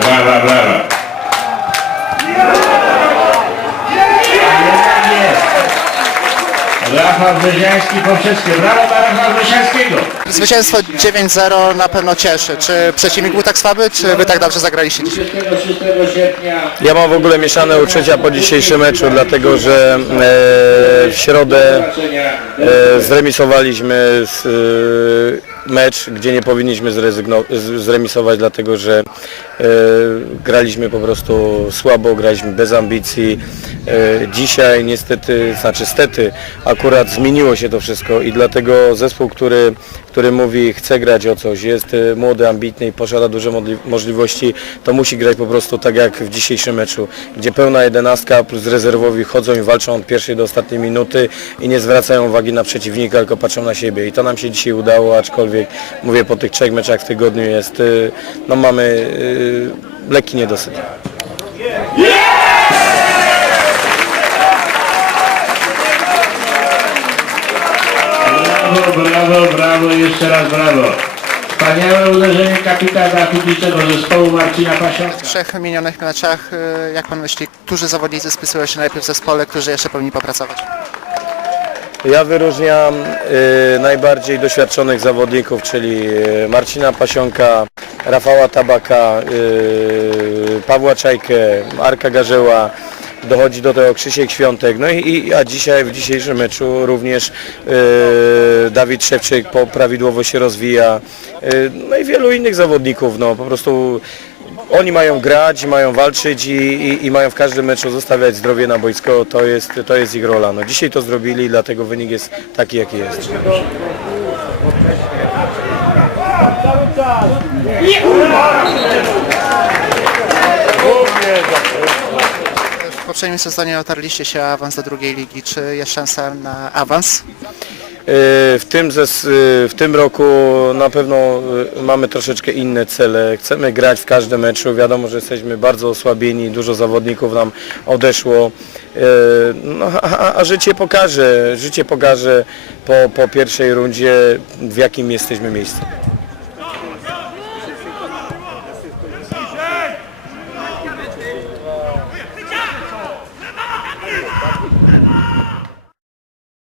Brawa, brawa. Rafał Brzeziański, Poprzeczkie. Brawo dla Rafała Brzeziańskiego. Zwycięstwo 9-0 na pewno cieszy. Czy przeciwnik był tak słaby, czy wy tak dobrze zagraliście dzisiaj? 26 sierpnia Ja mam w ogóle mieszane uczucia po dzisiejszym meczu, dlatego że e, w środę e, zremisowaliśmy z, e, mecz, gdzie nie powinniśmy zrezygno- z- zremisować, dlatego że e, graliśmy po prostu słabo, graliśmy bez ambicji. E, dzisiaj niestety, znaczy stety, akurat zmieniło się to wszystko i dlatego zespół, który, który mówi chce grać o coś, jest e, młody, ambitny i posiada duże możliwości, to musi grać po prostu tak jak w dzisiejszym meczu, gdzie pełna jedenastka plus rezerwowi chodzą i walczą od pierwszej do ostatniej minuty i nie zwracają uwagi na przeciwnika, tylko patrzą na siebie i to nam się dzisiaj udało, aczkolwiek mówię po tych trzech meczach w tygodniu jest, e, no mamy e, lekki niedosyt. Brawo, brawo, jeszcze raz brawo. Wspaniałe uderzenie kapitana hutniczego zespołu Marcina Pasia. W trzech minionych meczach, y, jak pan myśli, którzy zawodnicy spisują się najlepiej w zespole, którzy jeszcze powinni popracować? Ja wyróżniam y, najbardziej doświadczonych zawodników, czyli y, Marcina Pasionka, Rafała Tabaka, y, Pawła Czajkę, Arka Garzeła, dochodzi do tego Krzysiek Świątek, no i, a dzisiaj w dzisiejszym meczu również y, Dawid Szewczyk po, prawidłowo się rozwija, y, no i wielu innych zawodników, no po prostu oni mają grać, mają walczyć i, i, i mają w każdym meczu zostawiać zdrowie na boisko, to jest, to jest ich rola. No, dzisiaj to zrobili, dlatego wynik jest taki jaki jest. W poprzednim sezonie otarliście się o awans do drugiej ligi. Czy jest szansa na awans? W tym, zes- w tym roku na pewno y, mamy troszeczkę inne cele. Chcemy grać w każdym meczu. Wiadomo, że jesteśmy bardzo osłabieni, dużo zawodników nam odeszło. No, a, a życie pokaże, życie pokaże po, po pierwszej rundzie w jakim jesteśmy miejscu.